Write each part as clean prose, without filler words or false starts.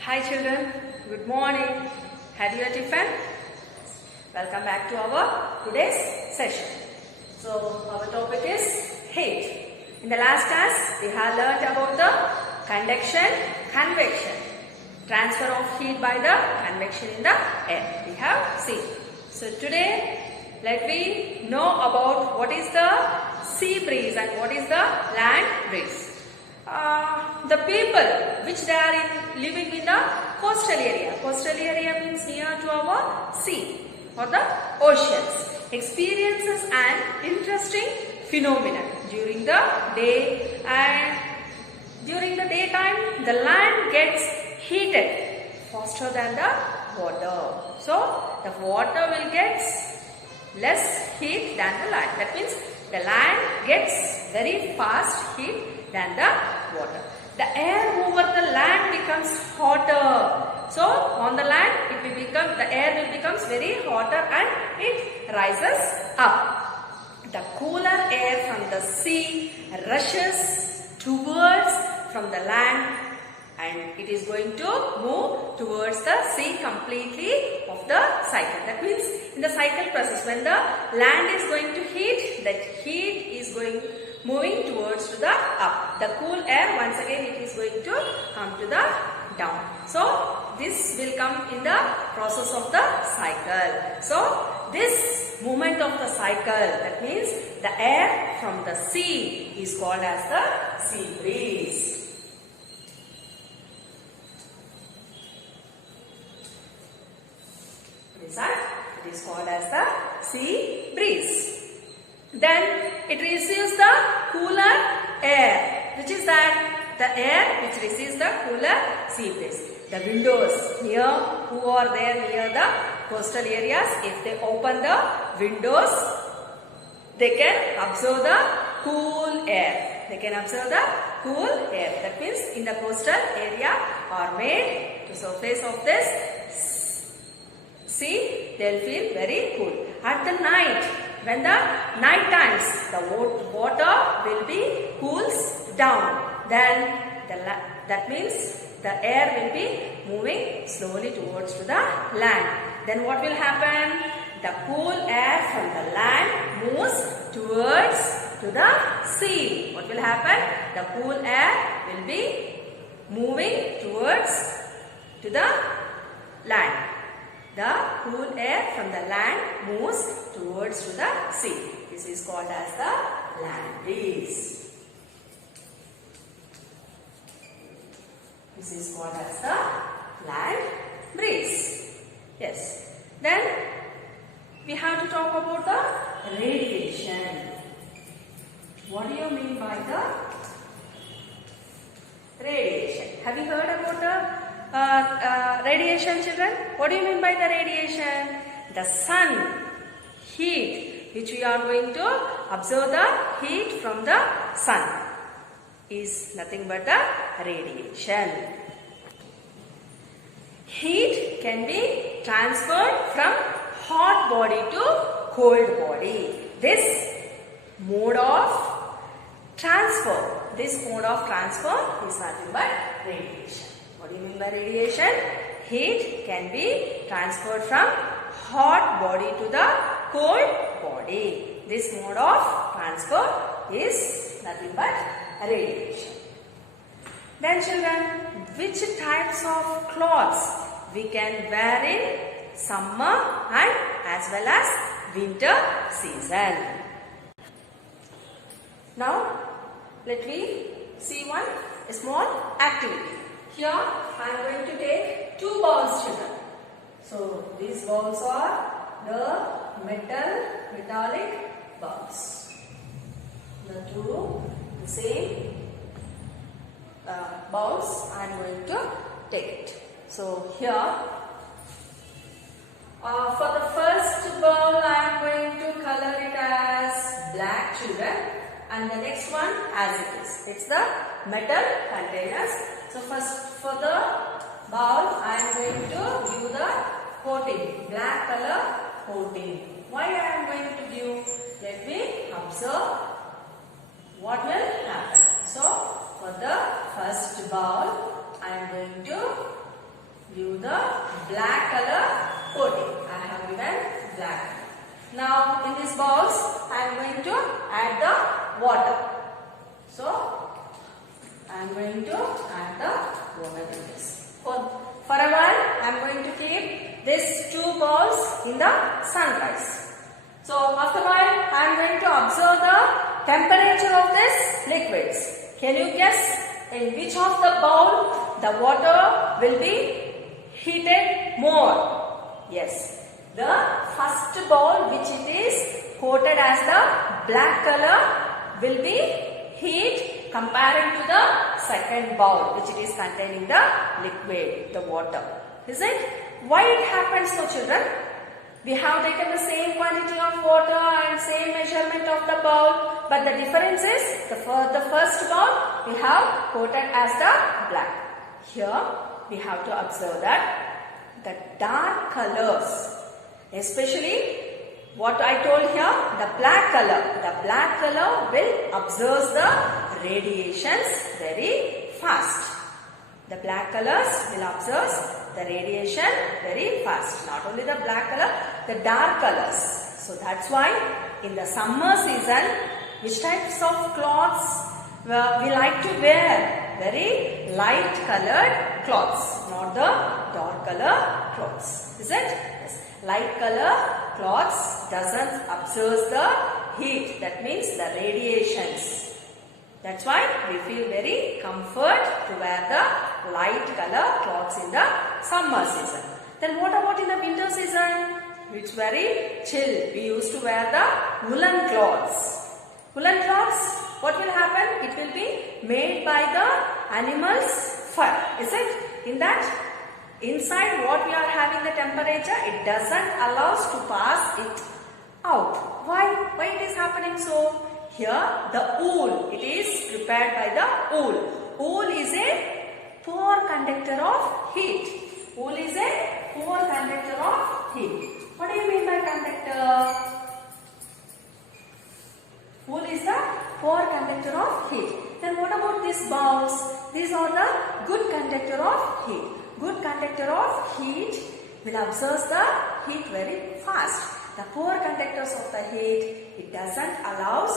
Hi children, good morning. Had your tiffin? Welcome back to our today's session. So our topic is heat. In the last class we have learnt about the conduction, convection, transfer of heat by the convection in the air. We have seen. So today let me know about what is the sea breeze and what is the land breeze. The people which they are living in the coastal area. Coastal area means near to our sea or the oceans. Experiences an interesting phenomenon during the day, and during the daytime the land gets heated faster than the water. So the water will get less heat than the land. That means the land gets very fast heat than the water. The air over the land becomes hotter. So on the land the air will becomes very hotter and it rises up. The cooler air from the sea rushes towards from the land, and it is going to move towards the sea completely of the cycle. That means in the cycle process, when the land is going to heat, that heat is moving towards to the up. The cool air, once again it is going to come to the down. So this will come in the process of the cycle. So this movement of the cycle, that means the air from the sea is called as the sea breeze. It is called as the sea breeze. Then it receives the cooler air, which is that the air which receives the cooler sea breeze. The windows who are there near the coastal areas, if they open the windows, they can absorb the cool air. They can absorb the cool air. That means in the coastal area are made to surface of this sea, they will feel very cool. At the night, when the night times, the water will be cools down. Then that means the air will be moving slowly towards to the land. Then what will happen? The cool air from the land moves towards to the sea. What will happen? The cool air will be moving towards to the land. The cool air from the land moves towards to the sea. This is called as the land breeze. This is called as the land breeze. Yes. Then we have to talk about the radiation. What do you mean by the radiation? Have you heard about the radiation, children? What do you mean by the radiation? The sun heat which we are going to absorb the heat from the sun is nothing but the radiation. Heat can be transferred from hot body to cold body. This mode of transfer is nothing but radiation. What do you mean by radiation? Heat can be transferred from hot body to the cold body. This mode of transfer is nothing but radiation. Then children, which types of clothes we can wear in summer and as well as winter season? Now, let me see a small activity. Here I am going to take two bowls, children. So these bowls are the metallic bowls. The same bowls I am going to take it. So here for the first bowl I am going to color it as black, children, and the next one as it is. It's the metal containers. So first for the bowl I am going to give the coating, black color coating. Why I am going to give? Let me observe what will happen. So for the first bowl I am going to Now in these balls I am going to add the water. So I am going to add the water in this. For a while I am going to keep these two balls in the sunrise. So after a while I am going to observe the temperature of these liquids. Can you guess in which of the bowl the water will be heated more? Yes, the first bowl, which it is coated as the black color, will be heat comparing to the second bowl, which it is containing the liquid, the water. Is it? Why it happens so, children? We have taken the same quantity of water and same measurement of the bowl, but the difference is the first bowl we have coated as the black. Here we have to observe that the dark colors, especially what I told here, the black color will absorb the radiations very fast. The black colors will absorb the radiation very fast. Not only the black color, the dark colors. So that's why in the summer season, which types of clothes we like to wear? Very light colored clothes, not the dark color clothes. Is it? Yes. Light color clothes doesn't absorb the heat. That means the radiations. That's why we feel very comfort to wear the light color clothes in the summer season. Then what about in the winter season? It's very chill. We used to wear the woolen clothes. Woolen clothes, what will happen? It will be made by the animal's fur. Is it? In that, inside what we are having the temperature, it doesn't allow us to pass it out. Why? Why it is happening so? Here the wool, it is prepared by the wool. Wool is a poor conductor of heat. Wool is a poor conductor of heat. What do you mean by conductor? Wool is the poor conductor of heat. Then what about these bowls? These are the good conductor of heat. Good conductor of heat will absorb the heat very fast. The poor conductors of the heat, it doesn't allow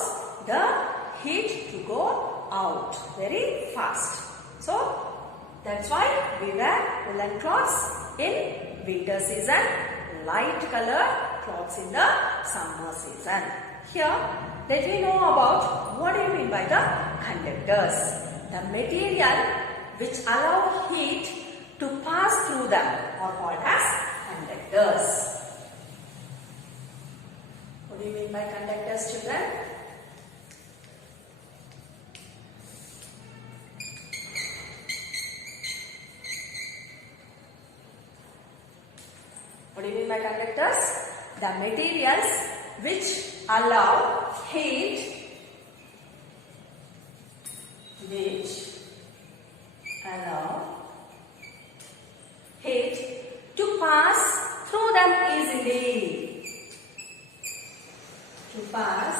the heat to go out very fast. So that's why we wear woolen clothes in winter season, light color clothes in the summer season. Here let me know about what do you mean by the conductors. The material which allow heat to pass through them are called as conductors. What do you mean by conductors, children? What do you mean by conductors? The materials which allow heat to pass through them easily. To pass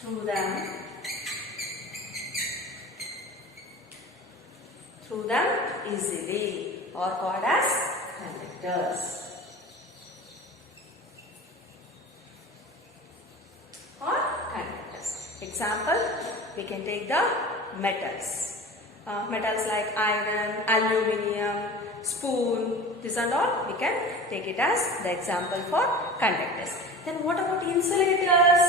through them easily are called as conductors. Example, we can take the metals. Metals like iron, aluminium, spoon, this and all, we can take it as the example for conductors. Then what about insulators?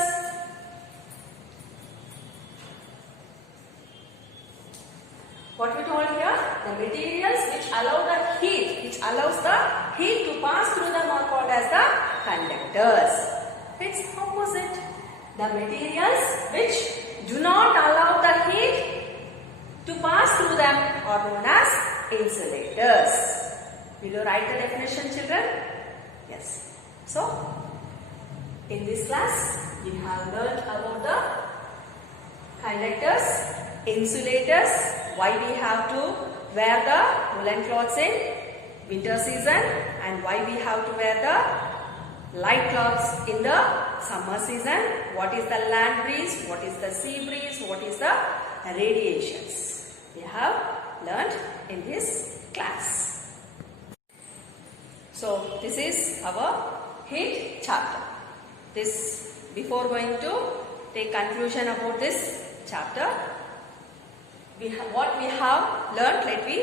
What we told here, the materials which allow the heat, which allows the heat to pass through them are called as the conductors. It's opposite. The materials which do not allow the heat to pass through them are known as insulators. Will you write the definition, children? Yes. So, in this class, we have learned about the conductors, insulators, why we have to wear the woolen clothes in winter season and why we have to wear the light clothes in the summer season, what is the land breeze, what is the sea breeze, what is the radiations. We have learned in this class. So this is our heat chapter. Before going to take conclusion about this chapter, what we have learnt, let me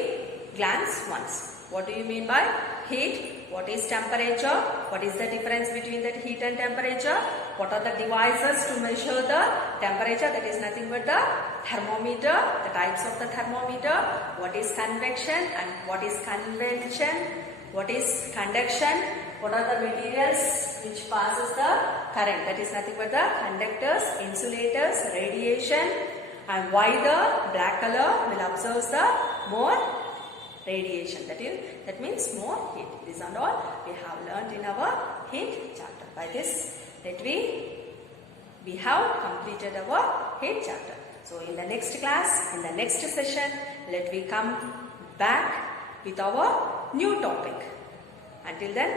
glance once. What do you mean by heat? What is temperature? What is the difference between the heat and temperature? What are the devices to measure the temperature? That is nothing but the thermometer, the types of the thermometer. What is convection and what is convection? What is conduction? What are the materials which passes the current? That is nothing but the conductors, insulators, radiation, and why the black color will absorb the more radiation. That means more heat. These are all we have learnt in our heat chapter. By this, we have completed our heat chapter. So in the next class, in the next session, let we come back with our new topic. Until then,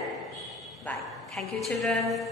bye. Thank you, children.